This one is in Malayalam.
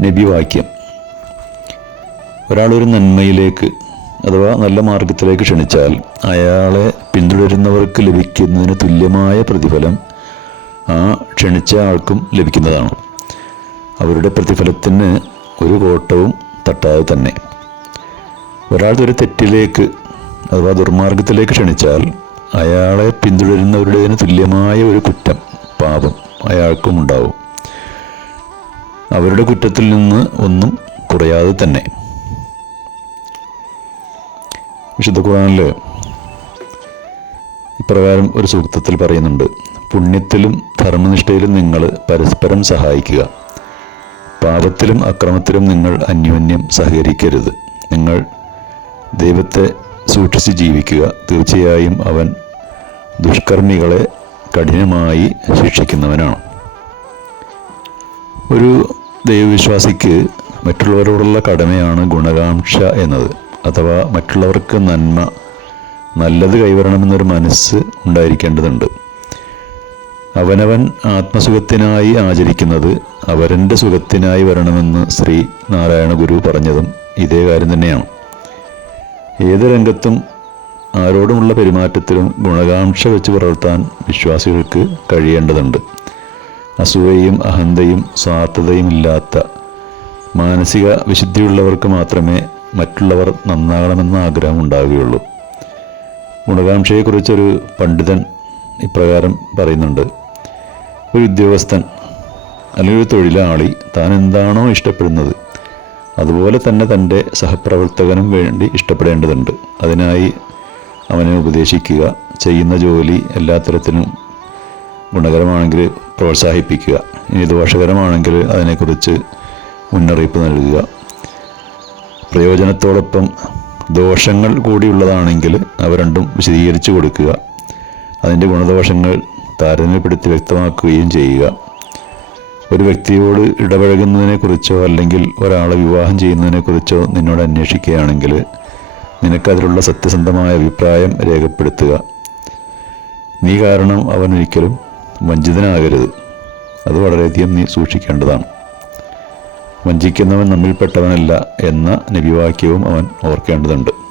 നബിവാക്യം. ഒരാളൊരു നന്മയിലേക്ക് അഥവാ നല്ല മാർഗത്തിലേക്ക് ക്ഷണിച്ചാൽ അയാളെ പിന്തുടരുന്നവർക്ക് ലഭിക്കുന്നതിന് തുല്യമായ പ്രതിഫലം ആ ക്ഷണിച്ച ആൾക്കും ലഭിക്കുന്നതാണ്. അവരുടെ പ്രതിഫലത്തിന് ഒരു കോട്ടവും തട്ടാതെ തന്നെ. ഒരാൾ ഒരു തെറ്റിലേക്ക് അഥവാ ദുർമാർഗത്തിലേക്ക് ക്ഷണിച്ചാൽ അയാളെ പിന്തുടരുന്നവരുടേതിന് തുല്യമായ ഒരു കുറ്റം പാപം അയാൾക്കും ഉണ്ടാവും. അവരുടെ കുറ്റത്തിൽ നിന്ന് ഒന്നും കുറയാതെ തന്നെ. വിശുദ്ധ ഖുറാനിൽ ഇപ്രകാരം ഒരു സൂക്തത്തിൽ പറയുന്നുണ്ട് പുണ്യത്തിലും ധർമ്മനിഷ്ഠയിലും നിങ്ങൾ പരസ്പരം സഹായിക്കുക. പാപത്തിലും അക്രമത്തിലും നിങ്ങൾ അന്യോന്യം സഹകരിക്കരുത്. നിങ്ങൾ ദൈവത്തെ സൂക്ഷിച്ച് ജീവിക്കുക. തീർച്ചയായും അവൻ ദുഷ്കർമ്മികളെ കഠിനമായി ശിക്ഷിക്കുന്നവനാണ്. ഒരു ദൈവവിശ്വാസിക്ക് മറ്റുള്ളവരോടുള്ള കടമയാണ് ഗുണകാംക്ഷ എന്നത്. അഥവാ മറ്റുള്ളവർക്ക് നന്മ നല്ലത് കൈവരണമെന്നൊരു മനസ്സ് ഉണ്ടായിരിക്കേണ്ടതുണ്ട്. അവനവൻ ആത്മസുഖത്തിനായി ആചരിക്കുന്നത് അവരന്റെ സുഖത്തിനായി വരണമെന്ന് ശ്രീ നാരായണ ഗുരു പറഞ്ഞതും ഇതേ കാര്യം തന്നെയാണ്. ഏത് രംഗത്തും ആരോടുമുള്ള പെരുമാറ്റത്തിലും ഗുണകാംക്ഷ വെച്ച് പുലർത്താൻ വിശ്വാസികൾക്ക് കഴിയേണ്ടതുണ്ട്. അസൂയയും അഹന്തയും സ്വാർത്ഥതയും ഇല്ലാത്ത മാനസിക വിശുദ്ധിയുള്ളവർക്ക് മാത്രമേ മറ്റുള്ളവർ നന്നാകണമെന്ന ആഗ്രഹം ഉണ്ടാവുകയുള്ളൂ. ഗുണകാംക്ഷയെക്കുറിച്ചൊരു പണ്ഡിതൻ ഇപ്രകാരം പറയുന്നുണ്ട്. ഒരു ഉദ്യോഗസ്ഥൻ അല്ലെങ്കിൽ ഒരു തൊഴിലാളി താൻ എന്താണോ ഇഷ്ടപ്പെടുന്നത് അതുപോലെ തന്നെ തന്റെ സഹപ്രവർത്തകനും വേണ്ടി ഇഷ്ടപ്പെടേണ്ടതുണ്ട്. അതിനായി അവനെ ഉപദേശിക്കുക ചെയ്യുന്ന ജോലി എല്ലാ തരത്തിലും ഗുണകരമാണെങ്കിൽ പ്രോത്സാഹിപ്പിക്കുക. ഇനി ദോഷകരമാണെങ്കിൽ അതിനെക്കുറിച്ച് മുന്നറിയിപ്പ് നൽകുക. പ്രയോജനത്തോടൊപ്പം ദോഷങ്ങൾ കൂടിയുള്ളതാണെങ്കിൽ അവ രണ്ടും വിശദീകരിച്ചു കൊടുക്കുക. അതിന്റെ ഗുണദോഷങ്ങൾ താരതമ്യപ്പെടുത്തി വ്യക്തമാക്കുകയും ചെയ്യുക. ഒരു വ്യക്തിയോട് ഇടപഴകുന്നതിനെക്കുറിച്ചോ അല്ലെങ്കിൽ ഒരാളെ വിവാഹം ചെയ്യുന്നതിനെക്കുറിച്ചോ നിന്നോട് അന്വേഷിക്കുകയാണെങ്കിൽ നിനക്കതിലുള്ള സത്യസന്ധമായ അഭിപ്രായം രേഖപ്പെടുത്തുക. നീ കാരണം അവൻ ഒരിക്കലും വഞ്ചിതനാകരുത്. അത് വളരെയധികം നീ സൂക്ഷിക്കേണ്ടതാണ്. വഞ്ചിക്കുന്നവൻ നമ്മിൽപ്പെട്ടവനല്ല എന്ന നബിവാക്യവും അവൻ ഓർക്കേണ്ടതുണ്ട്.